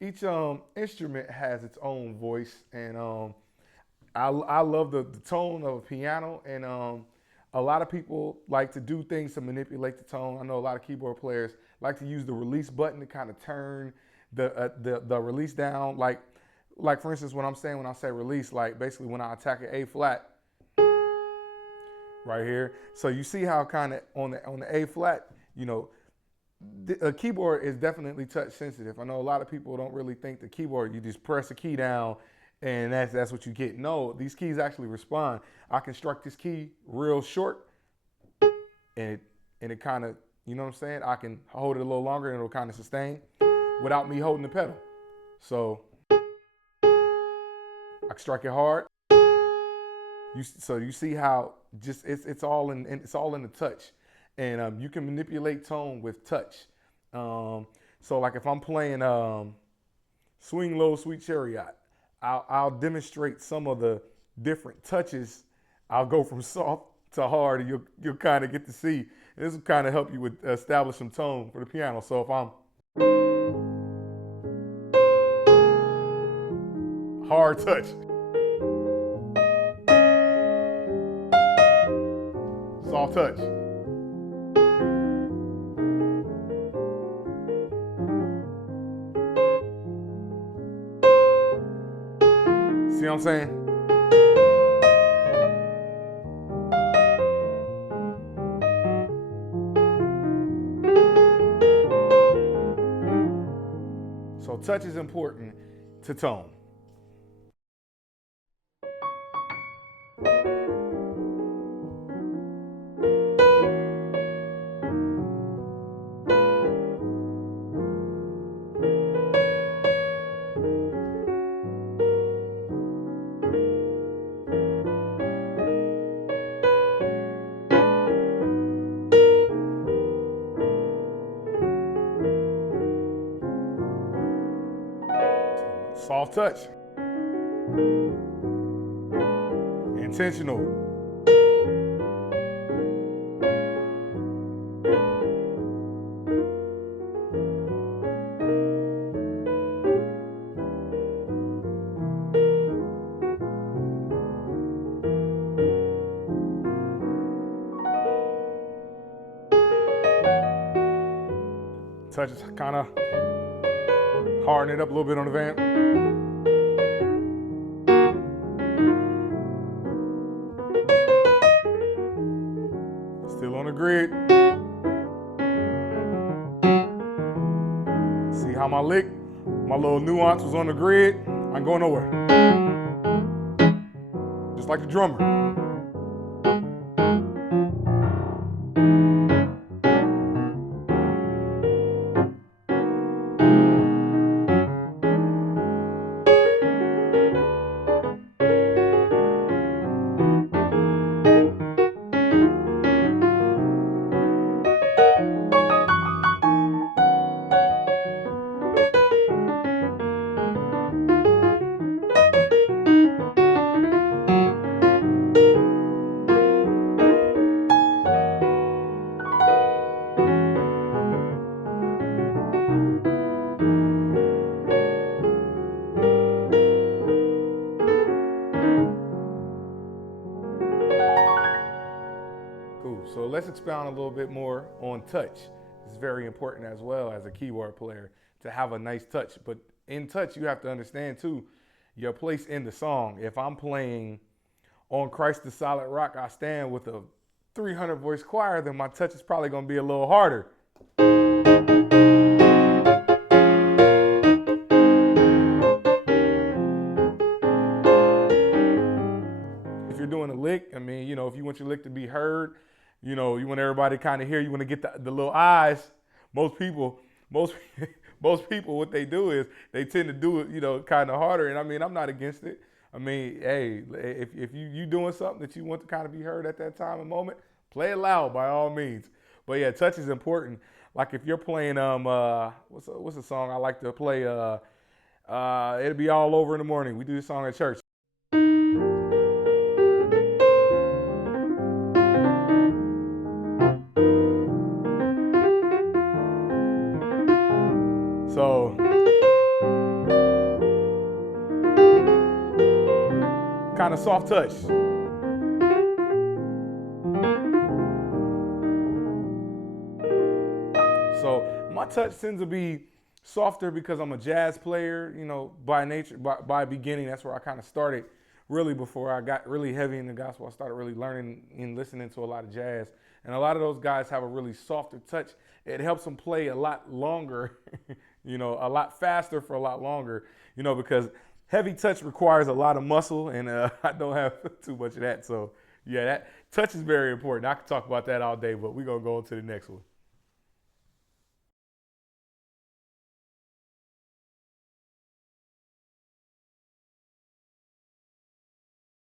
each instrument has its own voice, and I love the tone of a piano, and a lot of people like to do things to manipulate the tone. I know a lot of keyboard players like to use the release button to kind of turn the release down. Like for instance, when I say release, like basically when I attack an A flat right here. So you see how kind of on the A flat, you know, a keyboard is definitely touch sensitive. I know a lot of people don't really think the keyboard, you just press a key down and that's what you get. No, these keys actually respond. I can strike this key real short and it kind of, you know what I'm saying? I can hold it a little longer and it'll kind of sustain without me holding the pedal. So I can strike it hard. So you see how just it's all in the touch, and you can manipulate tone with touch. So like if I'm playing Swing Low Sweet Chariot, I'll demonstrate some of the different touches. I'll go from soft to hard, and you'll kind of get to see. And this will kind of help you with establish some tone for the piano. So if I'm hard touch, soft touch. See what I'm saying? So touch is important to tone. Soft touch. Intentional. Touch is kind of harden it up a little bit on the vamp. Still on the grid. See how my little nuance was on the grid? I'm going nowhere. Just like the drummer. Cool. So let's expound a little bit more on touch. It's very important as well as a keyboard player to have a nice touch. But in touch, you have to understand too your place in the song. If I'm playing On Christ the Solid Rock I Stand with a 300 voice choir, then my touch is probably going to be a little harder. If you're doing a lick, I mean, you know, if you want your lick to be heard, you know, you want everybody to kind of hear, you want to get the little eyes. Most people, what they do is they tend to do it, you know, kind of harder. And I mean, I'm not against it. I mean, hey, if you doing something that you want to kind of be heard at that time and moment, play it loud by all means. But yeah, touch is important. Like if you're playing what's a song I like to play? It'll Be All Over in the Morning. We do this song at church. So kind of soft touch. So my touch tends to be softer because I'm a jazz player, you know, by nature, by beginning. That's where I kind of started really before I got really heavy in the gospel. I started really learning and listening to a lot of jazz. And a lot of those guys have a really softer touch. It helps them play a lot longer, you know, a lot faster for a lot longer, you know, because heavy touch requires a lot of muscle, and I don't have too much of that. So, yeah, that touch is very important. I could talk about that all day, but we're going to go on to the next one.